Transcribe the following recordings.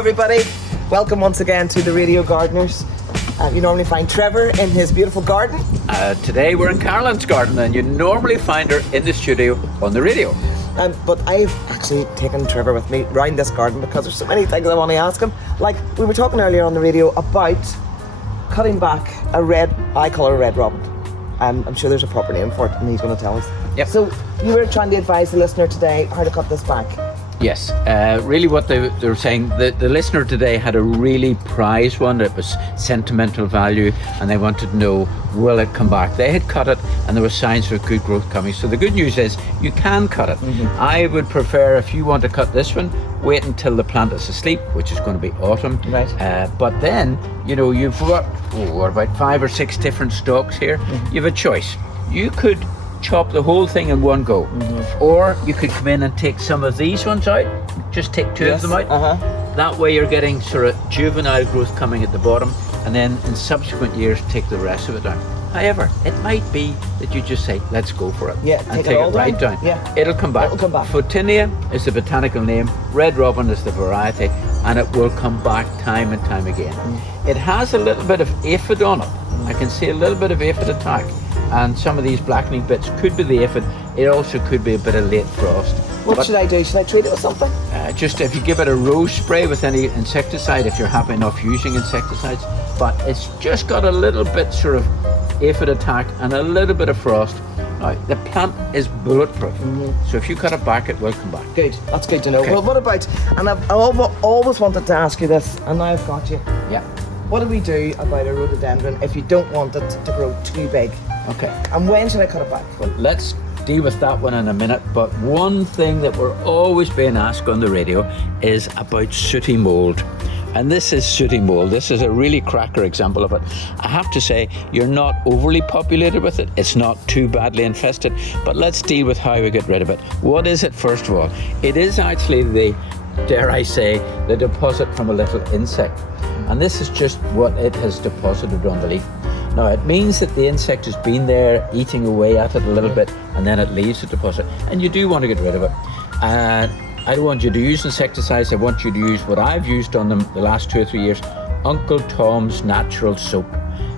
everybody. Welcome once again to the Radio Gardeners. You normally find Trevor in his beautiful garden. Today we're in Carolyn's garden, and you normally find her in the studio on the radio. But I've actually taken Trevor with me around this garden because there's so many things I want to ask him. Like, we were talking earlier on the radio about cutting back I call it a red robin. I'm sure there's a proper name for it, and he's going to tell us. Yep. So you were trying to advise the listener today how to cut this back. Yes, really what they were saying, the listener today had a really prized one that was sentimental value, and they wanted to know, will it come back? They had cut it and there were signs of good growth coming. So the good news is you can cut it. Mm-hmm. I would prefer, if you want to cut this one, wait until the plant is asleep, which is going to be autumn. Right. But then, you've got about 5 or 6 different stalks here. Mm-hmm. You have a choice. You could chop the whole thing in one go, mm-hmm. or you could come in and take some of these ones out, just take 2 of them out. That way you're getting sort of juvenile growth coming at the bottom, and then in subsequent years take the rest of it down. However, it might be that you just say, let's go for it, and take it all right down. Yeah. It'll come back. Photinia is the botanical name, red robin is the variety, and it will come back time and time again. It has a little bit of aphid on it. I can see a little bit of aphid attack, and some of these blackening bits could be the aphid. It also could be a bit of late frost. What should I do? Should I treat it with something? Just if you give it a rose spray with any insecticide, if you're happy enough using insecticides. But it's just got a little bit sort of aphid attack and a little bit of frost. Now, the plant is bulletproof, so if you cut it back, it will come back. Good, that's good to know. Okay. Well, what about, and I've always wanted to ask you this, and now I've got you. Yeah. What do we do about a rhododendron if you don't want it to grow too big? Okay. And when should I cut it back? Well, let's deal with that one in a minute, but one thing that we're always being asked on the radio is about sooty mould. And this is sooty mould. This is a really cracker example of it. I have to say, you're not overly populated with it. It's not too badly infested, but let's deal with how we get rid of it. What is it, first of all? It is actually the deposit from a little insect. And this is just what it has deposited on the leaf. Now, it means that the insect has been there eating away at it a little bit, and then it leaves the deposit. And you do want to get rid of it. I don't want you to use insecticides. I want you to use what I've used on them the last 2 or 3 years, Uncle Tom's Natural Soap.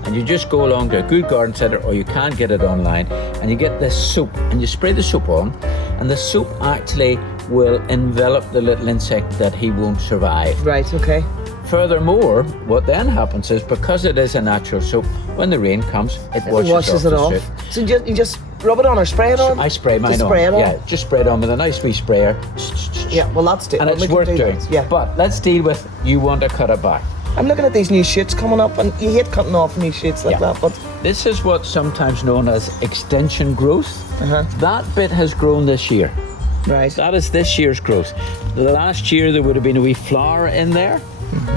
And you just go along to a good garden centre, or you can get it online, and you get this soap, and you spray the soap on, and the soap actually will envelop the little insect that he won't survive. Right, okay. Furthermore, what then happens is, because it is a natural soap, when the rain comes, it washes it off. So you just rub it on or spray it on? I spray mine just on. Spray it on? Yeah, just spray it on with a nice wee sprayer. Yeah, well, that's it. And it's worth doing. Yeah. But let's deal with, you want to cut it back. I'm looking at these new shoots coming up, and you hate cutting off new shoots like that, but this is what's sometimes known as extension growth. That bit has grown this year. Right. That is this year's growth. The last year there would have been a wee flower in there,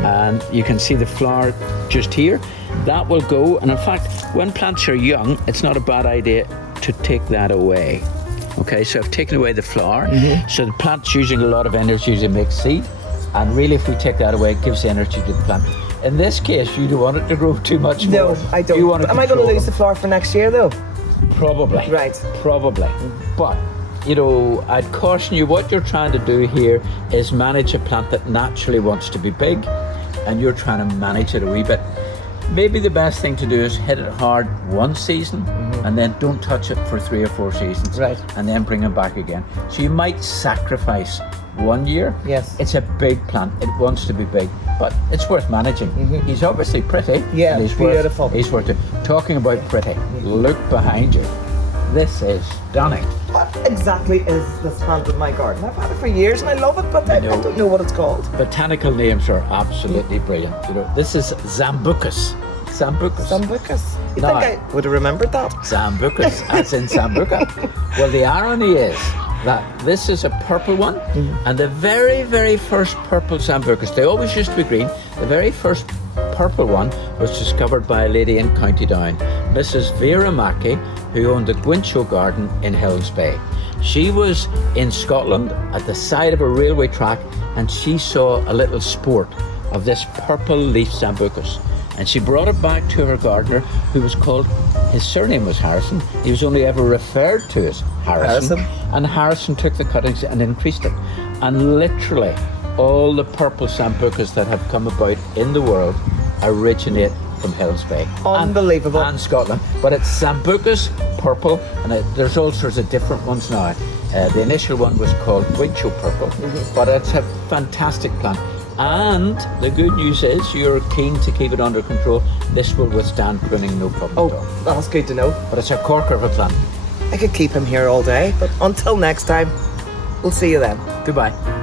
and you can see the flower just here. That will go, and in fact, when plants are young, it's not a bad idea to take that away. Okay, so I've taken away the flower, so the plant's using a lot of energy to make seed, and really if we take that away, it gives energy to the plant. In this case, you don't want it to grow too much more. No, I don't. You want to Am I going to lose the flower for next year, though? Probably. Right. Probably. But, I'd caution you, what you're trying to do here is manage a plant that naturally wants to be big, and you're trying to manage it a wee bit. Maybe the best thing to do is hit it hard one season, and then don't touch it for 3 or 4 seasons. Right. And then bring it back again. So you might sacrifice 1 year. Yes. It's a big plant. It wants to be big, but it's worth managing. He's obviously pretty. Yeah, and he's beautiful. He's worth it. Talking about pretty, look behind you. This is stunning. What exactly is this plant in my garden? I've had it for years and I love it, but I don't know what it's called. Botanical names are absolutely brilliant. This is Sambucus. Sambucus. You think I would have remembered that? Sambucus, as in Sambuca. Well, the irony is that this is a purple one, and the very, very first purple Sambucus, they always used to be green, the very first purple one was discovered by a lady in County Down, Mrs. Vera Mackey, who owned the Gwyncho Garden in Helen's Bay. She was in Scotland at the side of a railway track, and she saw a little sport of this purple leaf Sambucus. And she brought it back to her gardener, who was called, his surname was Harrison. He was only ever referred to as Harrison. And Harrison took the cuttings and increased it. And literally, all the purple Sambucus that have come about in the world originate from Hell's Bay. Unbelievable. And Scotland. But it's Sambucus purple, and there's all sorts of different ones now. The initial one was called Winchell purple, but it's a fantastic plant. And the good news is you're keen to keep it under control. This will withstand pruning, no problem at all. Oh, that's good to know. But it's a corker of a plant. I could keep him here all day, but until next time, we'll see you then. Goodbye.